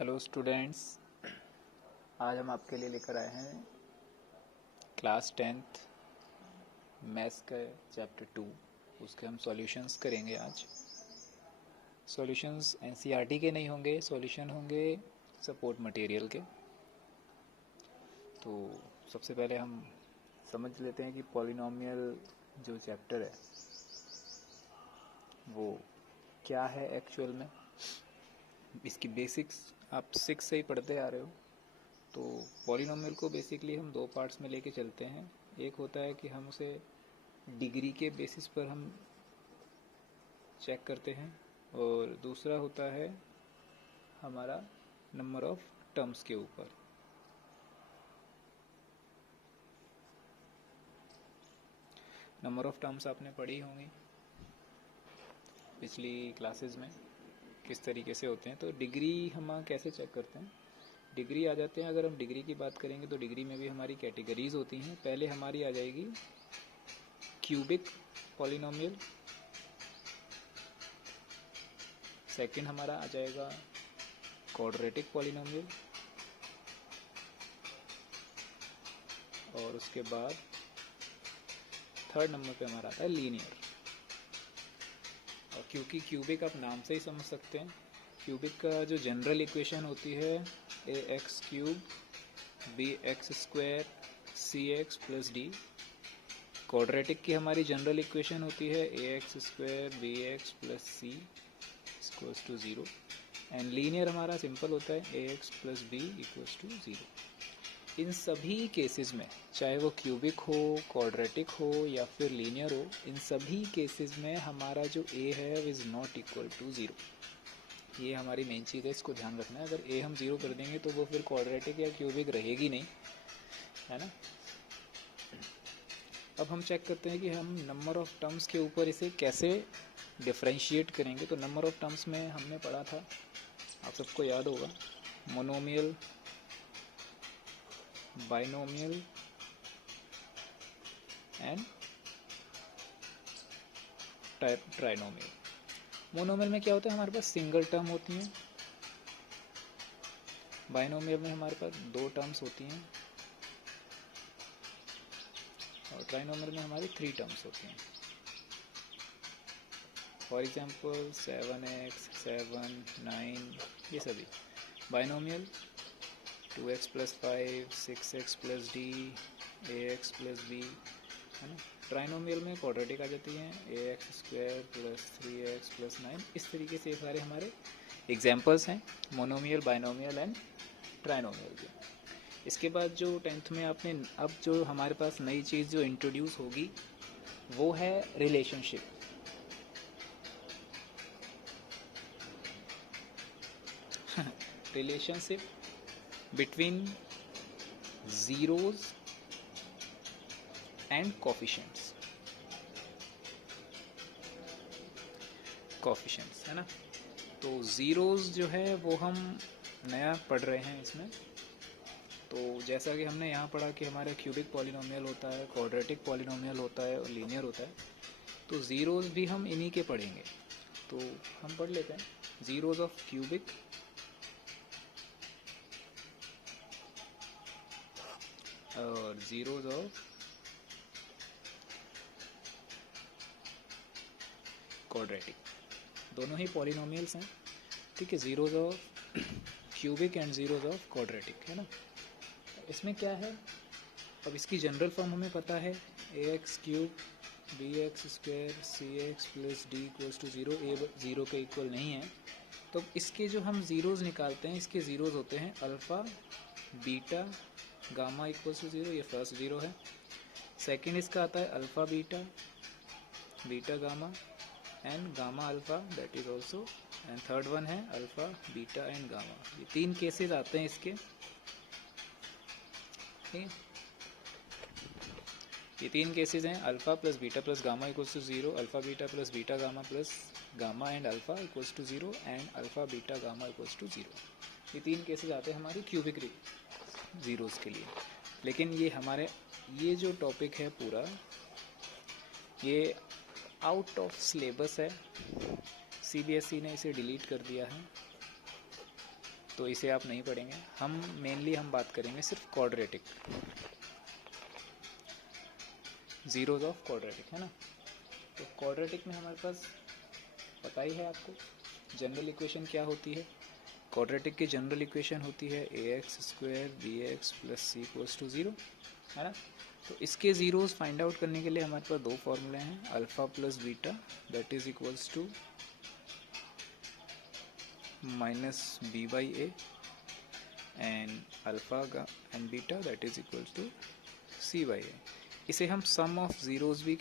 Hello students, आज हम आपके लिए लेकर आए हैं क्लास 10th मैथ्स का चैप्टर 2। उसके हम सॉल्यूशंस करेंगे आज। सॉल्यूशंस एनसीईआरटी के नहीं होंगे, सॉल्यूशन होंगे सपोर्ट मटेरियल के। तो सबसे पहले हम समझ लेते हैं कि पॉलिनॉमियल जो चैप्टर है वो क्या है एक्चुअल में। इसकी बेसिक्स आप 6 से ही पढ़ते आ रहे हो। तो पॉलिनॉमियल को बेसिकली हम दो पार्ट्स में लेके चलते हैं। एक होता है कि हम उसे डिग्री के बेसिस पर हम चेक करते हैं, और दूसरा होता है हमारा नंबर ऑफ टर्म्स के ऊपर। नंबर ऑफ टर्म्स आपने पढ़ी होंगी पिछली क्लासेस में, किस तरीके से होते हैं। तो डिग्री हम कैसे चेक करते हैं, डिग्री आ जाते हैं। अगर हम डिग्री की बात करेंगे तो डिग्री में भी हमारी कैटेगरीज होती हैं। पहले हमारी आ जाएगी क्यूबिक पॉलिनॉमियल, सेकंड हमारा आ जाएगा क्वाड्रेटिक पॉलिनॉमियल, और उसके बाद थर्ड नंबर पे हमारा आता है लीनियर। और क्योंकि क्यूबिक आप नाम से ही समझ सकते हैं, क्यूबिक का जो जनरल इक्वेशन होती है A X cube B X square C X plus D. Quadratic की हमारी जनरल इक्वेशन होती है A x square B x plus C equals to zero. And linear हमारा सिंपल होता है A x plus B equals to zero. इन सभी cases में, चाहे वो क्यूबिक हो, क्वाड्रेटिक हो या फिर लीनियर हो, इन सभी केसेस में हमारा जो ए है वो is not equal to zero. ये हमारी मेन चीज़ है, इसको ध्यान रखना है। अगर ए हम ज़ीरो कर देंगे तो वो फिर क्वाड्रेटिक या क्यूबिक रहेगी नहीं, है ना। अब हम चेक करते हैं कि हम नंबर ऑफ़ टर्म्स के ऊपर इसे कैसे डिफ्रेंशिएट करेंगे। तो नंबर ऑफ़ टर्म्स में हमने पढ़ा था, आप सबको याद होगा, monomial, binomial and trinomial. Monomial में क्या होता है, हमारे पास सिंगल टर्म होती हैं। बाइनोमियल में हमारे पास दो टर्म्स होती हैं, और ट्राइनोमियल में हमारी 3 टर्म्स होती हैं। फॉर एग्जांपल 7x 7 9, ये सभी। Binomial 2x plus 5 6x plus D A x plus B, है ना। ट्राइनोमियल में क्वाड्रेटिक आ जाती हैं, A x square plus 3x plus 9। इस तरीके से सारे हमारे एग्जाम्पल्स हैं मोनोमियल, बाइनोमियल एंड ट्राइनोमियल के। इसके बाद जो 10th में आपने, अब जो हमारे पास नई चीज़ जो इंट्रोड्यूस होगी वो है relationship. Relationship between zeros and coefficients, है ना। तो ज़ीरोज़ जो है वो हम नया पढ़ रहे हैं इसमें। तो जैसा कि हमने यहाँ पढ़ा कि हमारे क्यूबिक पॉलिनोमियल होता है, क्वाड्रेटिक पॉलिनोमियल होता है और लीनियर होता है, तो ज़ीरोज़ भी हम इन्हीं के पढ़ेंगे। तो हम पढ़ लेते हैं ज़ीरोज़ ऑफ क्यूबिक और ज़ीरोज़ ऑफ क्वाड्रेटिक। दोनों ही पॉलिनोमियल्स हैं, ठीक है। Zeros of cubic and zeros of quadratic, है ना। इसमें क्या है, अब इसकी जनरल फॉर्म हमें पता है, A X cube B X square C X plus D equals to zero. A zero के इक्वल नहीं है, तो इसके जो हम ज़ीरोज़ निकालते हैं, इसके ज़ीरोज़ होते हैं alpha beta gamma equals to zero. ये फर्स्ट ज़ीरो है। सेकंड इसका आता है alpha beta, beta gamma and gamma alpha, that is also. And third one है अल्फ़ा बीटा एंड गामा। ये 3 केसेस आते हैं इसके, ठीक है। ये 3 केसेस हैं, alpha plus beta plus gamma equals to zero, alpha beta plus beta gamma plus gamma and alpha equals to zero, and alpha beta gamma equals to zero. ये 3 cases आते हैं हमारी क्यूबिक ज़ीरोज़ के लिए। लेकिन ये हमारे, ये जो टॉपिक है पूरा, ये आउट ऑफ सिलेबस है, सीबीएसई ने इसे डिलीट कर दिया है। तो इसे आप नहीं पढ़ेंगे। हम मेनली बात करेंगे सिर्फ क्वाड्रेटिक, ज़ीरोज़ ऑफ क्वाड्रेटिक, है ना। तो क्वाड्रेटिक में हमारे पास पता ही है आपको जनरल इक्वेशन क्या होती है। क्वाड्रेटिक की जनरल इक्वेशन होती है ax² bx + c = 0, है ना। तो इसके ज़ीरोज़ फाइंड आउट करने के लिए हमारे पास दो फॉर्मूले हैं, alpha plus beta that is equals to -b/a and alpha and beta that is equals to c/a। इसे हम सम ऑफ ज़ीरोज़ भी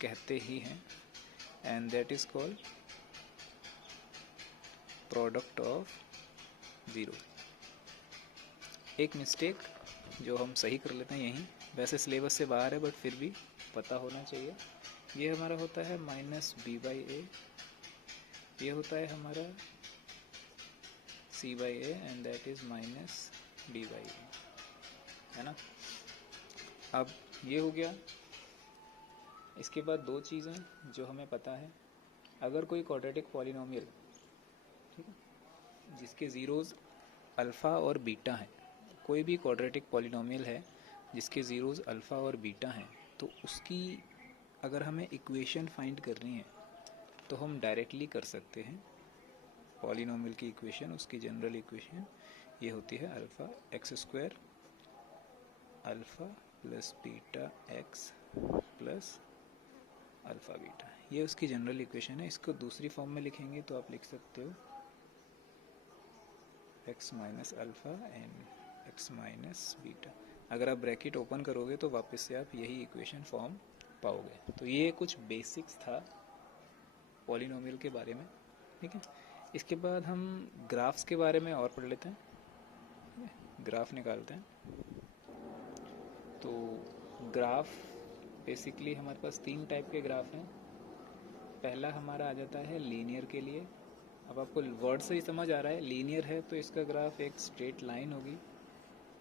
कहते ही हैं, and that is called product of zero. एक मिस्टेक जो हम सही कर लेते हैं यहीं, वैसे सिलेबस से बाहर है बट फिर भी पता होना चाहिए। ये हमारा होता है -b/a, ये होता है हमारा c/a and that is -b/a, है ना। अब ये हो गया। इसके बाद दो चीज़ें जो हमें पता है, अगर कोई क्वाड्रेटिक पॉलिनोमियल, ठीक है, जिसके ज़ीरोज़ अल्फ़ा और बीटा हैं, कोई भी क्वाड्रेटिक पॉलिनोमियल है जिसके ज़ीरोज़ अल्फ़ा और बीटा हैं, तो उसकी अगर हमें इक्वेशन फाइंड करनी है तो हम डायरेक्टली कर सकते हैं। पॉलिनोमियल की इक्वेशन, उसकी जनरल इक्वेशन ये होती है alpha x² alpha plus beta x plus alpha beta, ये उसकी जनरल इक्वेशन है। इसको दूसरी फॉर्म में लिखेंगे तो आप लिख सकते हो x minus alpha and x minus beta. अगर आप ब्रैकेट ओपन करोगे तो वापस से आप यही इक्वेशन फॉर्म पाओगे। तो ये कुछ बेसिक्स था पॉलिनोमियल के बारे में, ठीक है। इसके बाद हम ग्राफ्स के बारे में और पढ़ लेते हैं, ग्राफ निकालते हैं। तो ग्राफ बेसिकली हमारे पास तीन टाइप के ग्राफ हैं। पहला हमारा आ जाता है लीनियर के लिए। अब आपको वर्ड से ही समझ आ रहा है, लीनियर है तो इसका ग्राफ एक स्ट्रेट लाइन होगी,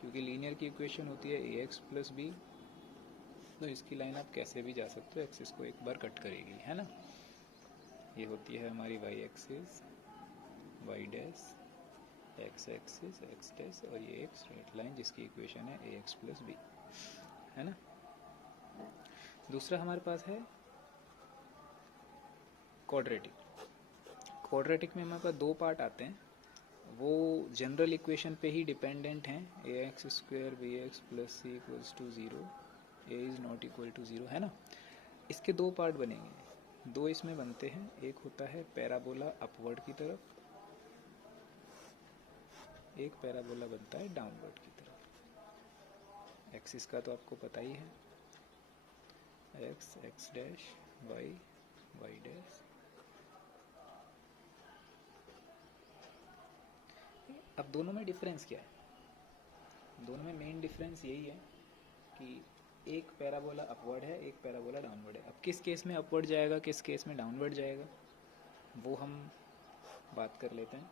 क्योंकि लीनियर की इक्वेशन होती है ax + b, तो इसकी लाइन आप कैसे भी जा सकते हो, एक्सिस को एक बार कट करेगी, है ना। ये होती है हमारी y axis, y dash, x axis, x dash, और ये एक स्ट्रेट लाइन जिसकी इक्वेशन है ax + b, है ना। दूसरा हमारे पास है क्वाड्रेटिक। क्वाड्रेटिक में हमारे पास दो पार्ट आते हैं, वो जनरल इक्वेशन पे ही डिपेंडेंट हैं, ax² bx + c = 0, a is not equal to 0, है ना। इसके दो पार्ट बनेंगे, दो इसमें बनते हैं। एक होता है पैराबोला अपवर्ड की तरफ, एक पैराबोला बनता है डाउनवर्ड की तरफ। एक्सिस का तो आपको पता ही है, x डैश, y डैश। अब दोनों में डिफरेंस क्या है? दोनों में मेन डिफरेंस यही है कि एक पैराबोला अपवर्ड है, एक पैराबोला डाउनवर्ड है। अब किस केस में अपवर्ड जाएगा, किस केस में डाउनवर्ड जाएगा, वो हम बात कर लेते हैं।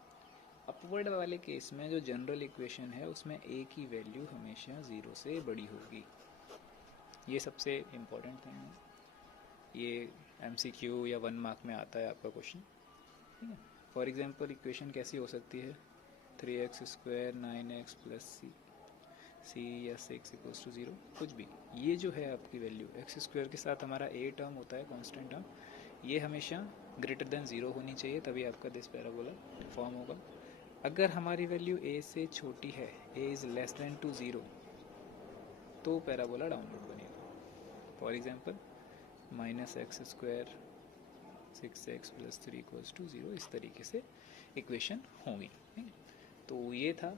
अपवर्ड वाले केस में जो जनरल इक्वेशन है उसमें a की वैल्यू हमेशा 0 से बड़ी होगी। ये सबसे इम्पोर्टेंट थिंग है, ये MCQ या 1 मार्क में आता है आपका क्वेश्चन, ठीक है। फॉर एग्जांपल इक्वेशन कैसी हो सकती है, 3x² 9x + c या 6 = 0, कुछ भी। ये जो है आपकी वैल्यू x² के साथ हमारा a टर्म होता है कांस्टेंट टर्म, ये हमेशा ग्रेटर देन 0 होनी चाहिए, तभी आपका दिस पैराबोला फॉर्म होगा। अगर हमारी वैल्यू a से छोटी है, a is less than to 0, तो पैराबोला डाउनवर्ड बनेगा। फॉर एग्जांपल -x² 6x + 3 = 0, इस तरीके से इक्वेशन होंगी। तो ये था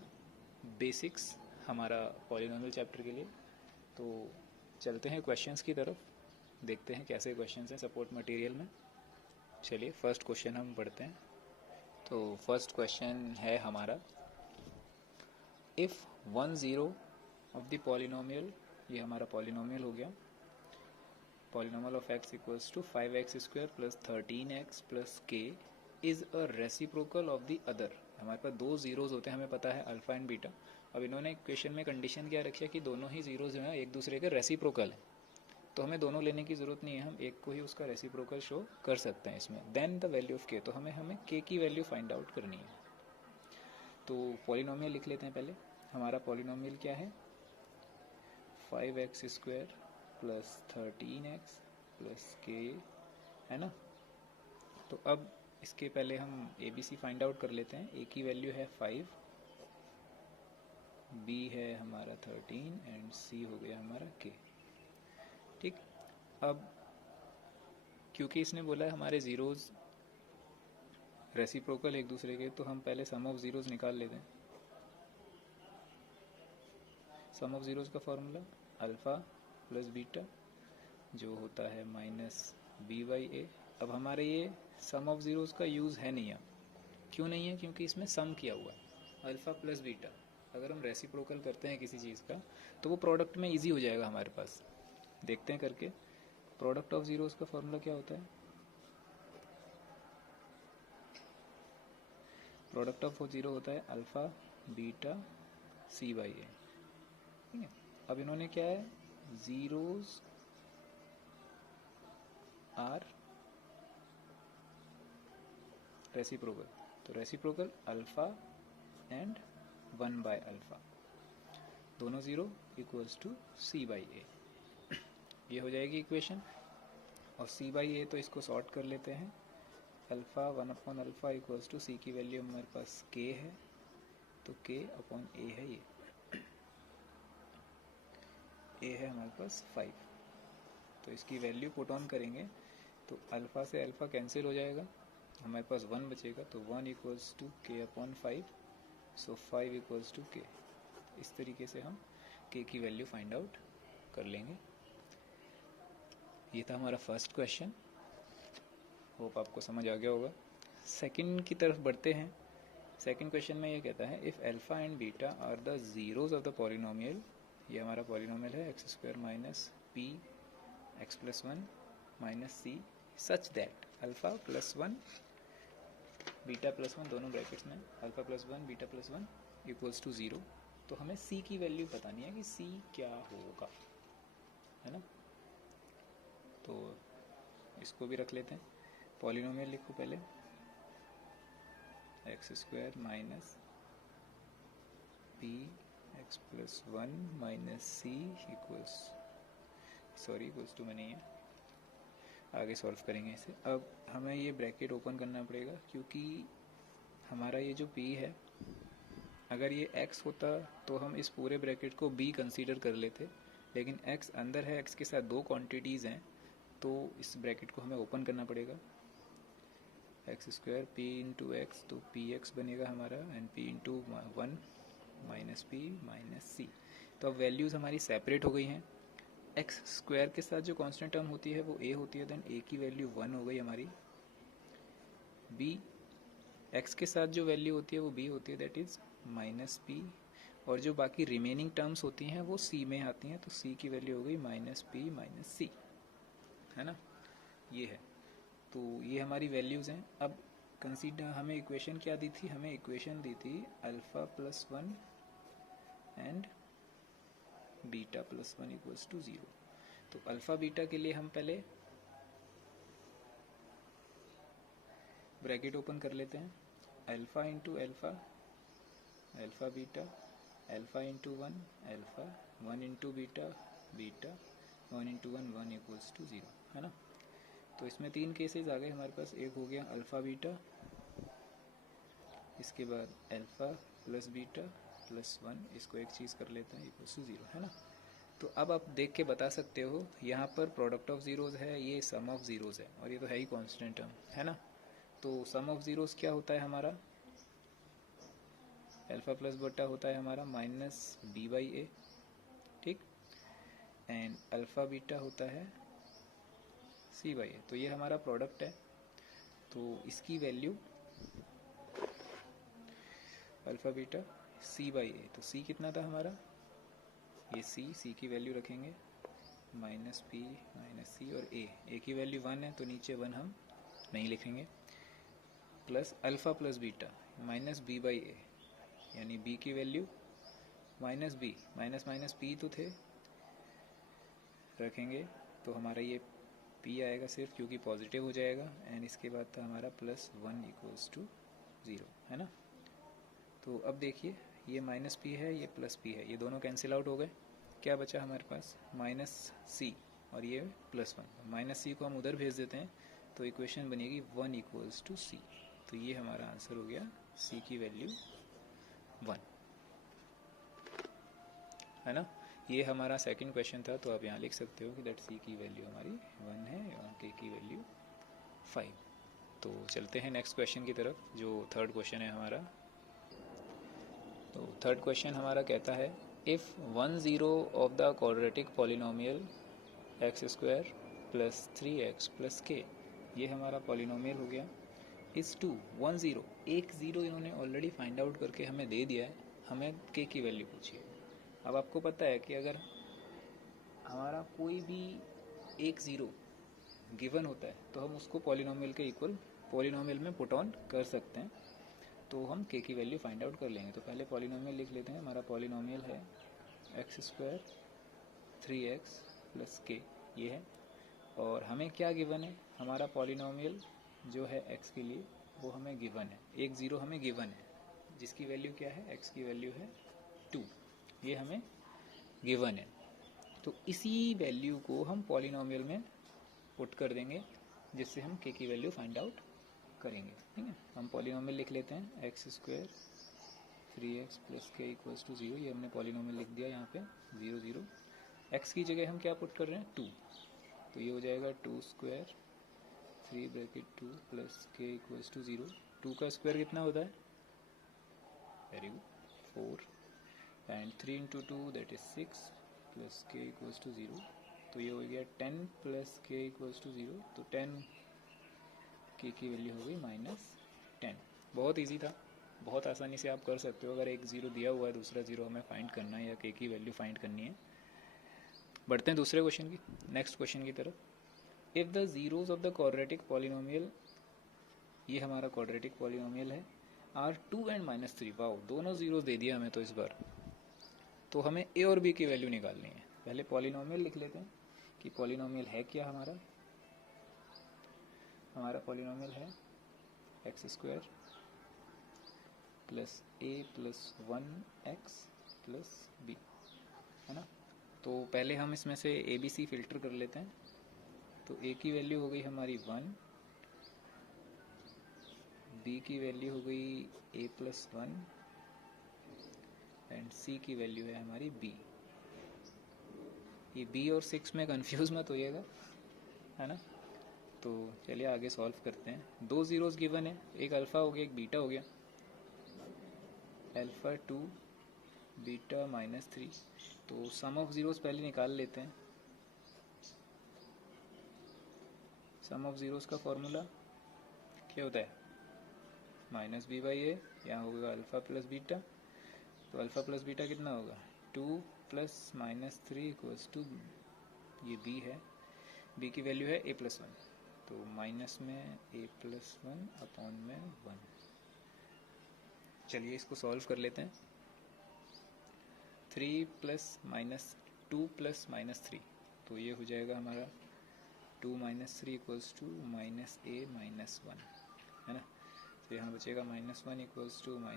बेसिक्स हमारा पॉलिनोमियल चैप्टर के लिए। तो चलते हैं क्वेश्चंस की तरफ, देखते हैं कैसे क्वेश्चंस हैं सपोर्ट मटेरियल में। चलिए फर्स्ट क्वेश्चन हम पढ़ते हैं। तो फर्स्ट क्वेश्चन है हमारा, इफ़ 1 0 ऑफ द पॉलिनोमियल, ये हमारा पॉलिनोमियल हो गया, polynomial of x = 5x² + 13x + k is a reciprocal of the other. हमारे पास दो ज़ीरोज़ होते हैं, हमें पता है अल्फ़ा एंड बीटा। अब इन्होंने इक्वेशन में कंडीशन क्या रखी है कि दोनों ही ज़ीरोज़ जो हैं एक दूसरे के रेसिप्रोकल हैं, तो हमें दोनों लेने की ज़रूरत नहीं है, हम एक को ही उसका रेसिप्रोकल शो कर सकते हैं इसमें। Then the value of k, तो हमें k की वैल्यू फाइंड आउट करनी है। तो पॉलिनोमियल लिख लेते हैं पहले। हमारा पॉलिनोमियल क्या है, 5x square plus 13x plus k, है ना। तो अब इसके पहले हम ABC फाइंड आउट कर लेते हैं। A की वैल्यू है 5, B है हमारा 13 एंड C हो गया हमारा k। ठीक, अब क्योंकि इसने बोला है हमारे ज़ीरोज़ रेसिप्रोकल एक दूसरे के, तो हम पहले सम ऑफ ज़ीरोज़ निकाल लेते हैं। सम ऑफ ज़ीरोज़ का फॉर्मूला अल्फ़ा प्लस बीटा जो होता है माइनस b/a। अब हमारे ये सम ऑफ ज़ीरोज़ का यूज़ है नहीं, अब क्यों नहीं है, क्योंकि इसमें सम किया हुआ है अल्फ़ा प्लस बीटा। अगर हम रेसिप्रोकल करते हैं किसी चीज़ का तो वो प्रोडक्ट में इजी हो जाएगा हमारे पास। देखते हैं करके। प्रोडक्ट ऑफ ज़ीरोज़ का फॉर्मूला क्या होता है, प्रोडक्ट ऑफ ज़ीरो होता है अल्फ़ा बीटा c/a। ठीक है, अब इन्होंने क्या है, ज़ीरोज़ आर रेसिप्रोकल, तो रेसिप्रोकल अल्फ़ा एंड 1/अल्फ़ा, दोनों ज़ीरो इक्वल्स टू c/a। ये हो जाएगी इक्वेशन। और c/a तो इसको सॉर्ट कर लेते हैं। अल्फ़ा 1/अल्फ़ा इक्वल्स टू c की वैल्यू हमारे पास k है, तो k/a है, ये a है हमारे पास 5। तो इसकी वैल्यू पुट ऑन करेंगे तो अल्फ़ा से अल्फ़ा कैंसिल हो जाएगा, हमारे पास 1 बचेगा, तो 1 equals to k/5, so 5 equals to k। इस तरीके से हम k की वैल्यू फाइंड आउट कर लेंगे। ये था हमारा फर्स्ट क्वेश्चन, होप आपको समझ आ गया होगा। सेकंड की तरफ बढ़ते हैं। सेकंड क्वेश्चन में ये कहता है if alpha and beta are the zeros of the polynomial, ये हमारा पॉलिनोमियल है x square minus p x plus 1 minus c such that alpha plus 1 beta plus 1 दोनों ब्रैकेट्स में, alpha plus 1 beta plus 1 equals to 0। तो हमें सी की value बतानी है कि सी क्या होगा, है ना। तो इसको भी रख लेते हैं। पॉलिनोमियल लिखो पहले, x square minus p x plus 1 minus c equals, sorry equals to में नहीं है, आगे सॉल्व करेंगे इसे। अब हमें ये ब्रैकेट ओपन करना पड़ेगा क्योंकि हमारा ये जो p है, अगर ये x होता तो हम इस पूरे ब्रैकेट को b कंसीडर कर लेते, लेकिन x अंदर है, x के साथ दो क्वांटिटीज़ हैं, तो इस ब्रैकेट को हमें ओपन करना पड़ेगा। X square p into x, तो पी एक्स बनेगा हमारा, and p into 1 minus p minus c. तो अब वैल्यूज़ हमारी सेपरेट हो गई हैं। एक्स स्क्वायर के साथ जो कांस्टेंट टर्म होती है वो a होती है, देन a की वैल्यू 1 हो गई हमारी। b x के साथ जो वैल्यू होती है वो b होती है, दैट इज़ माइनस p। और जो बाकी रिमेनिंग टर्म्स होती हैं वो c में आती हैं, तो c की वैल्यू हो गई माइनस p माइनस c, है ना। ये है, तो ये हमारी वैल्यूज़ हैं। अब कंसीडर हमें इक्वेशन क्या दी थी, हमें इक्वेशन दी थी alpha plus 1 and beta plus 1 equals to 0। तो अल्फ़ा बीटा के लिए हम पहले ब्रैकेट ओपन कर लेते हैं, alpha into alpha, alpha beta, alpha into 1 alpha, 1 into beta beta, 1 into 1 1 equals to 0, है ना। तो इसमें तीन केसेस आ गए हमारे पास। एक हो गया अल्फ़ा बीटा, इसके बाद अल्फ़ा प्लस बीटा प्लस 1, इसको एक चीज़ कर लेते हैं इक्वल्स टू 0, है ना। तो अब आप देख के बता सकते हो, यहाँ पर प्रोडक्ट ऑफ ज़ीरोज़ है, ये सम ऑफ ज़ीरोज़ है, और ये तो है ही कांस्टेंट टर्म, है ना। तो सम ऑफ ज़ीरोज़ क्या होता है हमारा, अल्फ़ा प्लस बीटा होता है हमारा माइनस b/a, ठीक, एंड अल्फ़ा बीटा होता है c/a। तो ये हमारा प्रोडक्ट है, तो इसकी वैल्यू अल्फ़ा बीटा c/a, तो c कितना था हमारा, ये c की वैल्यू रखेंगे माइनस p माइनस c, और a की वैल्यू 1 है तो नीचे 1 हम नहीं लिखेंगे, plus alpha plus beta minus b/a, यानी b की value minus b, minus minus p तो थे रखेंगे, तो हमारा ये p आएगा सिर्फ, क्योंकि पॉजिटिव हो जाएगा, एंड इसके बाद था हमारा प्लस 1 इक्वल्स टू 0, है ना। तो अब देखिए ये माइनस पी है, ये प्लस पी है, ये दोनों कैंसिल आउट हो गए। क्या बचा हमारे पास? माइनस सी और ये प्लस वन। माइनस सी को हम उधर भेज देते हैं तो इक्वेशन बनेगी 1 इक्वल्स टू सी। तो ये हमारा आंसर हो गया, सी की वैल्यू 1, है ना। ये हमारा सेकंड क्वेश्चन था, तो आप यहाँ लिख सकते हो कि दैट सी की वैल्यू हमारी 1 है और के की वैल्यू 5। तो चलते हैं नेक्स्ट क्वेश्चन की तरफ, जो थर्ड क्वेश्चन है हमारा। तो थर्ड क्वेश्चन हमारा कहता है, if 1 0 of the quadratic polynomial x square plus 3x plus के, ये हमारा पॉलिनोमियल हो गया, इस 2 1 0 एक ज़ीरो इन्होंने ऑलरेडी फाइंड आउट करके हमें दे दिया है, हमें के की वैल्यू पूछिए। अब आपको पता है कि अगर हमारा कोई भी एक ज़ीरो गिवन होता है तो हम उसको पॉलिनोमियल के इक्वल पॉलिनोमियल में पुट ऑन कर सकते हैं, तो हम के की वैल्यू फाइंड आउट कर लेंगे। तो पहले पॉलिनोमियल लिख लेते हैं। हमारा पॉलिनोमियल है एक्स स्क्वायर 3x प्लस के, ये है। और हमें क्या गिवन है? हमारा पॉलिनोमियल जो है x के लिए वो हमें गिवन है, एक ज़ीरो हमें गिवन है, जिसकी वैल्यू क्या है? x की वैल्यू है 2, ये हमें गिवन है। तो इसी वैल्यू को हम पॉलिनोमियल में पुट कर देंगे, जिससे हम के की वैल्यू फाइंड आउट करेंगे, ठीक है। हम पॉलिनोमियल लिख लेते हैं, एक्स स्क्वायर 3x प्लस के इक्वल्स टू 0, ये हमने पॉलिनोमियल लिख दिया यहाँ पे 0 0। एक्स की जगह हम क्या पुट कर रहे हैं? 2, तो ये हो जाएगा 2 स्क्वायर 3 ब्रैकेट 2 प्लस के इक्वल्स टू 0। 2 का स्क्वायर कितना होता है? Very good, 4, and 3 into 2 that is 6 plus के इक्वल्स टू 0। तो ये हो गया 10 प्लस के इक्वल्स टू 0, तो 10 के की वैल्यू हो गई -10। बहुत इजी था, बहुत आसानी से आप कर सकते हो। अगर एक ज़ीरो दिया हुआ है, दूसरा ज़ीरो हमें फाइंड करना है या के की वैल्यू फाइंड करनी है। बढ़ते हैं दूसरे क्वेश्चन की, नेक्स्ट क्वेश्चन की तरफ। If the zeros of the quadratic polynomial, ये हमारा क्वाड्रेटिक पॉलिनोमियल है, आर 2 एंड -3। वाओ, दोनों ज़ीरोज़ दे दिया हमें तो इस बार। तो हमें ए और बी की वैल्यू निकालनी है। पहले पॉलिनोमियल लिख लेते हैं कि पॉलिनोमियल है क्या हमारा। हमारा पॉलिनोमियल है एक्स स्क्वायर प्लस ए प्लस 1x प्लस बी, है ना। तो पहले हम इसमें से ए बी सी फिल्टर कर लेते हैं। तो ए की वैल्यू हो गई हमारी 1, बी की वैल्यू हो गई ए प्लस 1 एंड सी की वैल्यू है हमारी बी। ये बी और 6 में कंफ्यूज मत होइएगा, है ना। तो चलिए आगे सॉल्व करते हैं। दो ज़ीरोज़ गिवन है, एक अल्फ़ा हो गया, एक बीटा हो गया। Alpha 2 beta -3। तो सम ऑफ ज़ीरोज़ पहले निकाल लेते हैं। सम ऑफ ज़ीरोज़ का फॉर्मूला क्या होता है? -b/a, यहाँ होगा अल्फ़ा प्लस बीटा। तो अल्फ़ा प्लस बीटा कितना होगा? 2 प्लस -3 इक्वल्स टू, ये b है, b की वैल्यू है a प्लस 1, तो माइनस में a प्लस 1 अपॉन में 1। चलिए इसको सॉल्व कर लेते हैं। 3 प्लस -2 प्लस -3, तो ये हो जाएगा हमारा 2 - 3 इक्वल्स टू -a -1, है ना। तो यहाँ बचेगा -1 इक्वल्स टू -a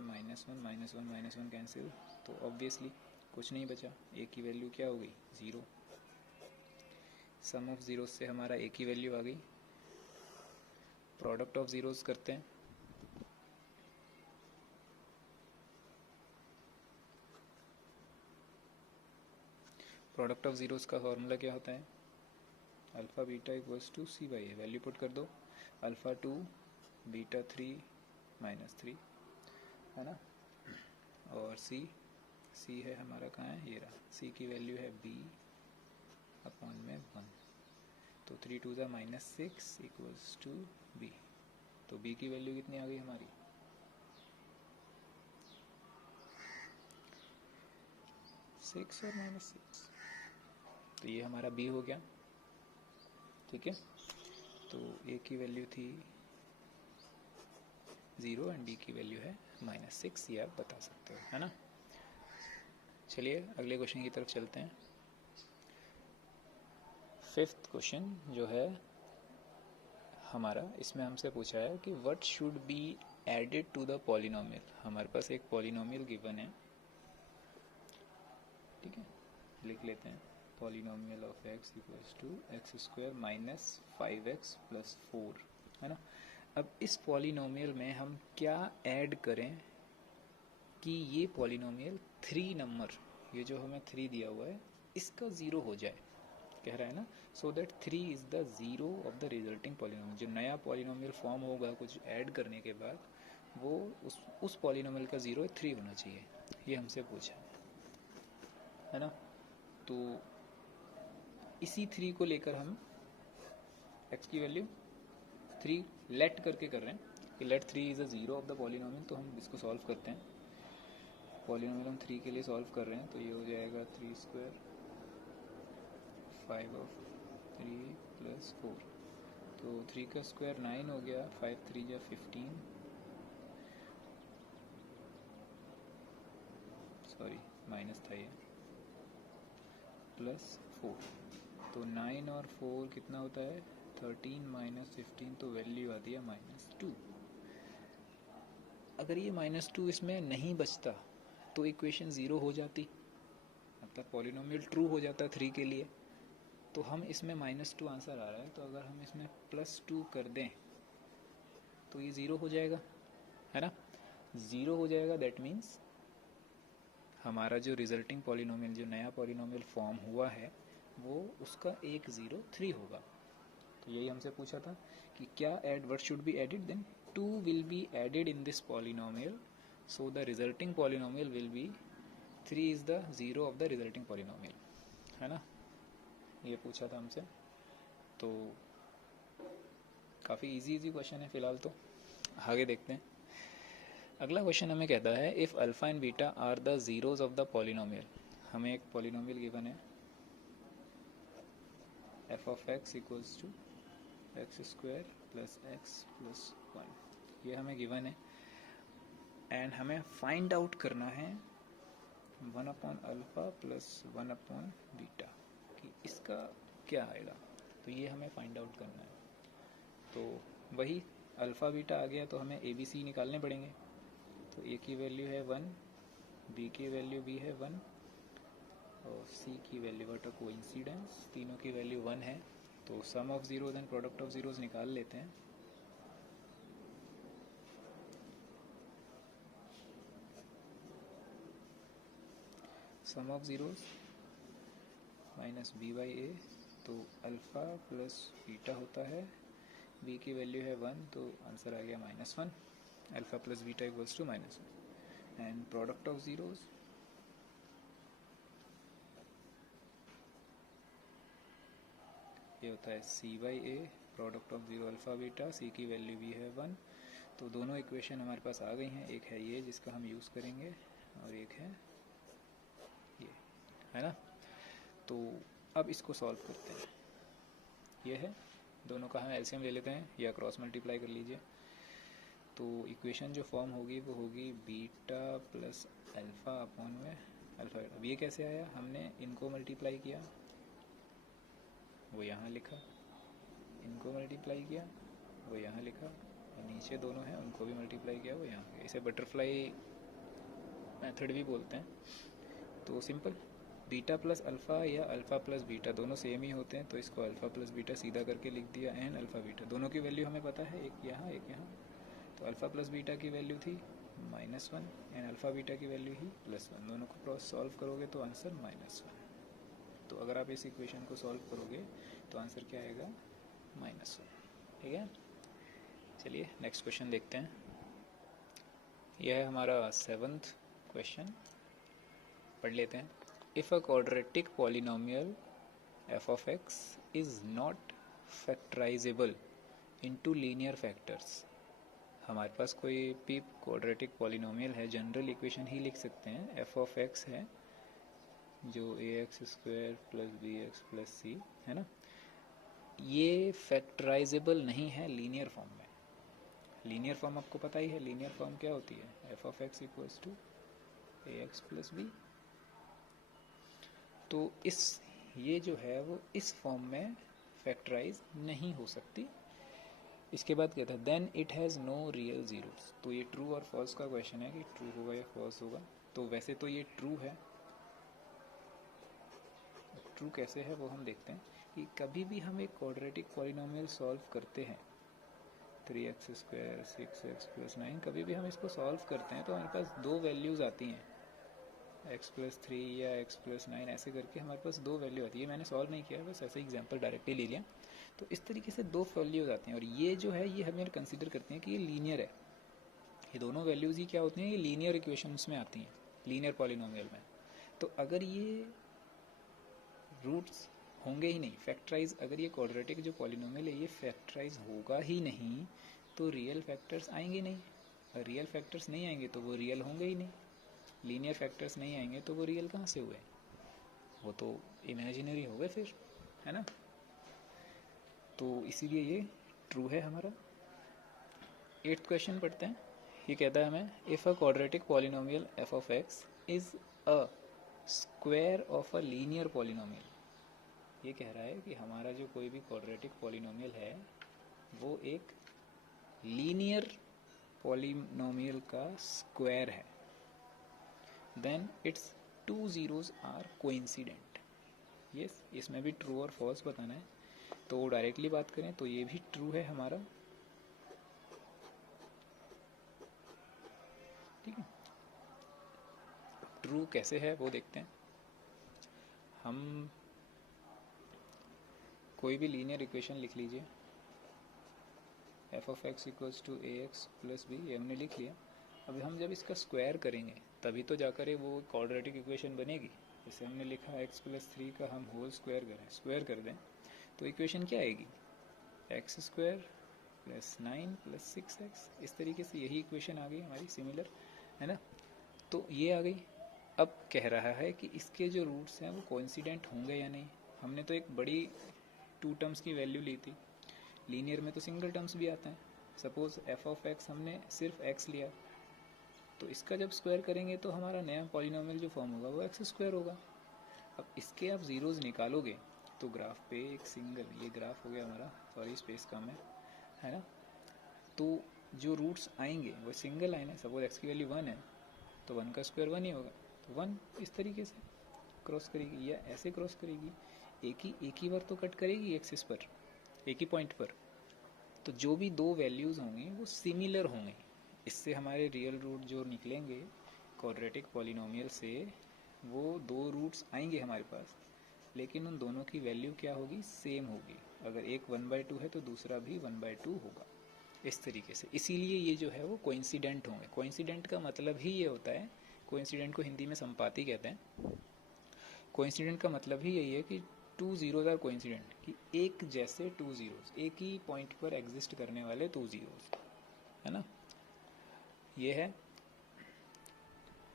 -1 कैंसिल, तो ऑब्वियसली कुछ नहीं बचा। a की वैल्यू क्या हो गई? 0। सम ऑफ ज़ीरोज़ से हमारा a की वैल्यू आ गई। प्रोडक्ट ऑफ ज़ीरोज़ करते हैं। प्रोडक्ट ऑफ ज़ीरोज़ का फॉर्मूला क्या होता है? Alpha beta equals to c/a। Value put कर दो, अल्फ़ा 2 बीटा 3 -3, है ना। और c है हमारा, कहाँ है? ये रहा। c की वैल्यू है b अपॉन में 1, तो 3 2 -6 इक्वल्स टू b। तो b की वैल्यू कितनी आ गई हमारी? 6 और -6, तो ये हमारा b हो गया, ठीक है। तो a की वैल्यू थी 0 एंड b की वैल्यू है -6, ये आप बता सकते हो, है ना। चलिए अगले क्वेश्चन की तरफ चलते हैं। फिफ्थ क्वेश्चन जो है हमारा, इसमें हमसे पूछा है कि what should be added to the polynomial, हमारे पास एक पॉलिनोमियल गिवन है, ठीक है, लिख लेते हैं polynomial of x equals to x square minus 5x plus 4, है ना। अब इस पॉलिनोमियल में हम क्या ऐड करें कि ये पॉलिनोमियल 3 नंबर, ये जो हमें 3 दिया हुआ है, इसका ज़ीरो हो जाए, कह रहा है ना। So that 3 is the zero of the resulting polynomial. जो नया पॉलिनोमियल फॉर्म होगा कुछ ऐड करने के बाद, वो उस पॉलिनोमियल का ज़ीरो 3 होना चाहिए, ये हमसे पूछा है ना। तो इसी 3 को लेकर हम x की वैल्यू 3 लेट करके कर रहे हैं कि let 3 is a zero of the polynomial. तो हम इसको सॉल्व करते हैं, पॉलिनोमियल हम 3 के लिए सॉल्व कर रहे हैं, तो ये हो जाएगा 3 स्क्वायर 5 ऑफ 3 प्लस 4, तो 3 का स्क्वायर 9 हो गया, 5 3 जा 15, सॉरी माइनस था ये, प्लस 4, तो 9 और 4 कितना होता है 13 माइनस 15, तो वैल्यू आती है -2। अगर ये -2 इसमें नहीं बचता तो इक्वेशन ज़ीरो हो जाती, मतलब पॉलिनोमियल ट्रू हो जाता 3 के लिए। तो हम इसमें -2 आंसर आ रहा है, तो अगर हम इसमें +2 कर दें तो ये ज़ीरो हो जाएगा, है ना। ज़ीरो हो जाएगा, दैट मीन्स हमारा जो रिजल्टिंग पॉलिनोमियल, जो नया पॉलिनोमियल फॉर्म हुआ है, वो उसका एक 0 3 होगा। तो यही हमसे पूछा था कि क्या add, what should be added, then 2 will be added in this polynomial, so the resulting polynomial will be 3 is the zero of the resulting polynomial, है ना। ये पूछा था हमसे, तो काफ़ी इजी क्वेश्चन है फिलहाल, तो आगे देखते हैं। अगला क्वेश्चन हमें कहता है if alpha and beta are the zeros of the polynomial. हमें एक पॉलिनोमियल गिवन है f of x equals to x square plus x plus 1, ये हमें गिवन है, एंड हमें फाइंड आउट करना है 1 upon alpha plus 1 upon beta कि इसका क्या आएगा। तो ये हमें फाइंड आउट करना है। तो वही अल्फ़ा बीटा आ गया, तो हमें ए बी सी निकालने पड़ेंगे। तो ए की वैल्यू है 1, बी की वैल्यू भी है 1, और सी की वैल्यू, व्हाट अ कोइंसिडेंस, तीनों की वैल्यू 1 है। तो sum of zeros and product of zeros निकाल लेते हैं। Sum of zeros minus b by a, तो अल्फ़ा प्लस बीटा होता है, बी की वैल्यू है 1, तो आंसर आ गया -1, alpha plus beta equals to -1। And product of zeros, ये होता है c by a, product of zero alpha beta, c की वैल्यू भी है 1। तो दोनों इक्वेशन हमारे पास आ गई हैं, एक है ये जिसका हम यूज़ करेंगे, और एक है ये, है ना। तो अब इसको सॉल्व करते हैं। ये है, दोनों का हम एलसीएम ले लेते हैं या क्रॉस मल्टीप्लाई कर लीजिए। तो इक्वेशन जो फॉर्म होगी वो होगी बीटा प्लस अल्फ़ा अपॉन में अल्फ़ा। अब ये कैसे आया, हमने इनको मल्टीप्लाई किया, वो यहाँ लिखा, इनको मल्टीप्लाई किया, वो यहाँ लिखा, और नीचे दोनों हैं उनको भी मल्टीप्लाई किया, वो यहाँ किया। इसे बटरफ्लाई मेथड भी बोलते हैं। तो सिंपल, बीटा प्लस अल्फ़ा या अल्फ़ा प्लस बीटा दोनों सेम ही होते हैं, तो इसको अल्फ़ा प्लस बीटा सीधा करके लिख दिया, एन अल्फ़ा बीटा। दोनों की वैल्यू हमें पता है, एक यहाँ एक यहाँ। तो अल्फ़ा प्लस बीटा की वैल्यू थी -1, एंड अल्फ़ा बीटा की वैल्यू ही +1। दोनों को क्रॉस सॉल्व करोगे तो आंसर -1। तो अगर आप इस इक्वेशन को सॉल्व करोगे तो आंसर क्या आएगा, -1, ठीक है। चलिए नेक्स्ट क्वेश्चन देखते हैं। यह है हमारा 7th क्वेश्चन, पढ़ लेते हैं। If a quadratic polynomial f of x is not factorizable into linear factors। हमारे पास कोई भी क्वाड्रेटिक पॉलिनोमियल है, जनरल इक्वेशन ही लिख सकते हैं, f of x है जो ax² plus b x plus c, है ना। ये फैक्टराइजेबल नहीं है लीनियर फॉर्म में। लीनियर फॉर्म आपको पता ही है, लीनियर फॉर्म क्या होती है, f of x equals to ax plus b. तो ये जो है वो इस फॉर्म में फैक्टराइज नहीं हो सकती, इसके बाद कहता है then it has no real zeros. तो ये ट्रू और फॉल्स का क्वेश्चन है कि ट्रू होगा या फॉल्स होगा। तो वैसे तो ये ट्रू है। ट्रू कैसे है वो हम देखते हैं कि कभी भी हम एक क्वाड्रेटिक पॉलिनोमियल सॉल्व करते हैं 3x स्क्वायर 6x प्लस 9, कभी भी हम इसको सॉल्व करते हैं तो हमारे पास दो वैल्यूज़ आती हैं, x प्लस 3 या x प्लस 9, ऐसे करके हमारे पास दो वैल्यू आती है। मैंने सॉल्व नहीं किया, बस ऐसे एग्जांपल डायरेक्टली ले लिया। तो इस तरीके से दो वैल्यूज़ आती हैं और ये जो है ये हमें कंसिडर करते हैं कि ये लीनियर है। ये दोनों वैल्यूज़ ही क्या होती हैं, ये लीनियर इक्वेशंस में आती हैं, लीनियर पॉलिनोमियल में। तो अगर ये रूट्स होंगे ही नहीं, फैक्टराइज, अगर ये क्वाड्रेटिक जो पॉलिनोमियल है ये फैक्टराइज होगा ही नहीं तो रियल फैक्टर्स आएंगे नहीं। अगर रियल फैक्टर्स नहीं आएंगे तो वो रियल होंगे ही नहीं। लीनियर फैक्टर्स नहीं आएंगे तो वो रियल कहाँ से हुए, वो तो इमेजिनरी हो गए फिर, है ना। तो इसीलिए ये ट्रू है हमारा। 8th क्वेश्चन पढ़ते हैं। ये कहता है हमें if a quadratic polynomial F of x is a square of a linear polynomial. ये कह रहा है कि हमारा जो कोई भी क्वाड्रेटिक पॉलिनोमियल है वो एक लीनियर पॉलिनोमियल का स्क्वायर है, then its two zeros are coincident. Yes, इसमें भी ट्रू और फॉल्स बताना है। तो डायरेक्टली बात करें तो ये भी ट्रू है हमारा, ठीक है। ट्रू कैसे है वो देखते हैं। हम कोई भी लीनियर इक्वेशन लिख लीजिए, f of x equals to a x plus b, ये हमने लिख लिया। अभी हम जब इसका स्क्वायर करेंगे तभी तो जाकर वो क्वाड्रेटिक इक्वेशन बनेगी। जैसे हमने लिखा एक्स प्लस 3 का हम होल स्क्वायर करें, स्क्वायर कर दें तो इक्वेशन क्या आएगी, x square plus 9 plus 6x। इस तरीके से यही इक्वेशन आ गई हमारी, सिमिलर, है ना। तो ये आ गई। अब कह रहा है कि इसके जो रूट्स हैं वो कोइंसिडेंट होंगे या नहीं। हमने तो एक बड़ी टू टर्म्स की वैल्यू ली थी, लीनियर में तो सिंगल टर्म्स भी आते हैं। सपोज एफ ऑफ एक्स हमने सिर्फ एक्स लिया, तो इसका जब स्क्वायर करेंगे तो हमारा नया पॉलिनोमियल जो फॉर्म होगा वो एक्स स्क्वायर होगा। अब इसके आप ज़ीरोज़ निकालोगे तो ग्राफ पे एक सिंगल, ये ग्राफ हो गया हमारा, सॉरी स्पेस कम है ना। तो जो रूट्स आएंगे वो सिंगल आए ना। सपोज एक्स की वैल्यू 1 है तो 1 का स्क्वायर 1 ही होगा, तो 1 इस तरीके से क्रॉस करेगी या ऐसे क्रॉस करेगी, एक ही बार तो कट करेगी एक्सिस पर, एक ही पॉइंट पर। तो जो भी दो वैल्यूज़ होंगी वो सिमिलर होंगे। इससे हमारे रियल रूट जो निकलेंगे क्वाड्रेटिक पॉलिनोमियल से, वो दो रूट्स आएंगे हमारे पास, लेकिन उन दोनों की वैल्यू क्या होगी, सेम होगी। अगर एक 1/2 है तो दूसरा भी 1/2 होगा, इस तरीके से। इसीलिए ये जो है वो कोइंसिडेंट होंगे। कोइंसिडेंट का मतलब ही ये होता है, कोइंसिडेंट को हिंदी में संपाती कहते हैं। कोइंसिडेंट का मतलब ही यही है कि टू ज़ीरोज़ आर कोइंसिडेंट, कि एक जैसे टू ज़ीरोज़, एक ही पॉइंट पर एग्जिस्ट करने वाले टू ज़ीरोज़, है ना। ये है।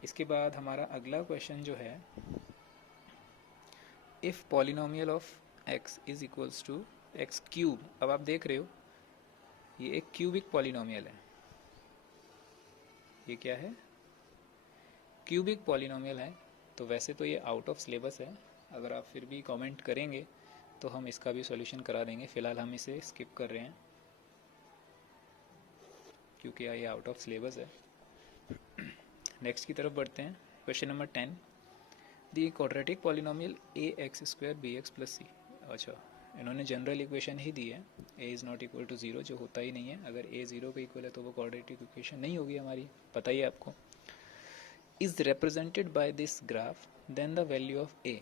इसके बाद हमारा अगला क्वेश्चन जो है, if polynomial of x is equals to x cube. अब आप देख रहे हो ये एक क्यूबिक पॉलिनोमियल है। ये क्या है, क्यूबिक पॉलिनोमियल है। तो वैसे तो ये आउट ऑफ सिलेबस है, अगर आप फिर भी कमेंट करेंगे तो हम इसका भी सॉल्यूशन करा देंगे। फ़िलहाल हम इसे स्किप कर रहे हैं क्योंकि ये आउट ऑफ सिलेबस है। नेक्स्ट की तरफ बढ़ते हैं। Question number 10, the quadratic polynomial a x square B x plus c. अच्छा, इन्होंने जनरल इक्वेशन ही दी है, a is not equal to zero, जो होता ही नहीं है। अगर ए ज़ीरो के इक्वल है तो वो क्वाड्रेटिक इक्वेशन नहीं होगी हमारी, पता ही है आपको। Is represented by this graph then the value of a.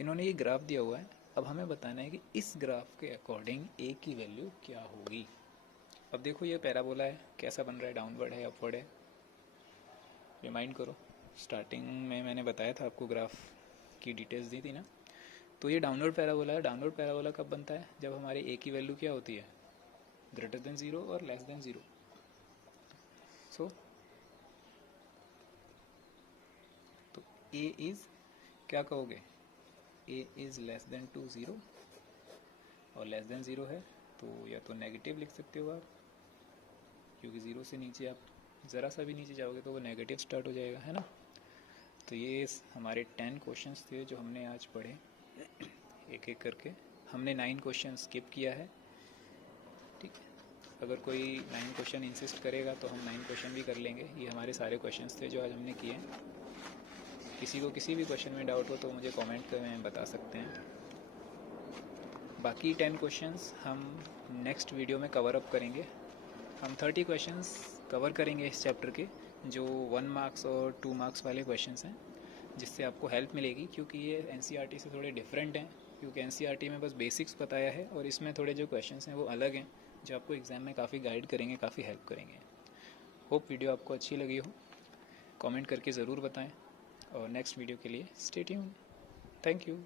इन्होंने ये ग्राफ दिया हुआ है, अब हमें बताना है कि इस ग्राफ के अकॉर्डिंग ए की वैल्यू क्या होगी। अब देखो ये पैराबोला है, कैसा बन रहा है, डाउनवर्ड है अपवर्ड है, रिमाइंड करो। स्टार्टिंग में मैंने बताया था आपको, ग्राफ की डिटेल्स दी थी ना। तो ये डाउनवर्ड पैराबोला है। डाउनवर्ड पैराबोला कब बनता है, जब हमारे ए की वैल्यू क्या होती है, ग्रेटर देन ज़ीरो और लेस देन ज़ीरो। सो तो ए इज़, क्या कहोगे, a is less than to zero और लेस देन ज़ीरो है तो या तो नेगेटिव लिख सकते हो आप, क्योंकि ज़ीरो से नीचे आप ज़रा सा भी नीचे जाओगे तो वो नेगेटिव स्टार्ट हो जाएगा, है ना। तो ये हमारे 10 क्वेश्चंस थे जो हमने आज पढ़े, एक एक करके। हमने 9 क्वेश्चन स्किप किया है, ठीक है। अगर कोई 9 क्वेश्चन इंसिस्ट करेगा तो हम 9 क्वेश्चन भी कर लेंगे। ये हमारे सारे क्वेश्चंस थे जो आज हमने किए। किसी को किसी भी क्वेश्चन में डाउट हो तो मुझे कमेंट में बता सकते हैं। बाकी 10 क्वेश्चंस हम नेक्स्ट वीडियो में कवर अप करेंगे। हम 30 क्वेश्चंस कवर करेंगे इस चैप्टर के, जो 1 मार्क्स और 2 मार्क्स वाले क्वेश्चंस हैं, जिससे आपको हेल्प मिलेगी, क्योंकि ये एनसीईआरटी से थोड़े डिफरेंट हैं। क्योंकि एनसीईआरटी में बस बेसिक्स बताया है और इसमें थोड़े जो क्वेश्चंस हैं वो अलग हैं, जो आपको एग्ज़ाम में काफ़ी गाइड करेंगे, काफ़ी हेल्प करेंगे। होप वीडियो आपको अच्छी लगी हो। कमेंट करके ज़रूर बताएं और नेक्स्ट वीडियो के लिए स्टे ट्यून्ड। Thank you.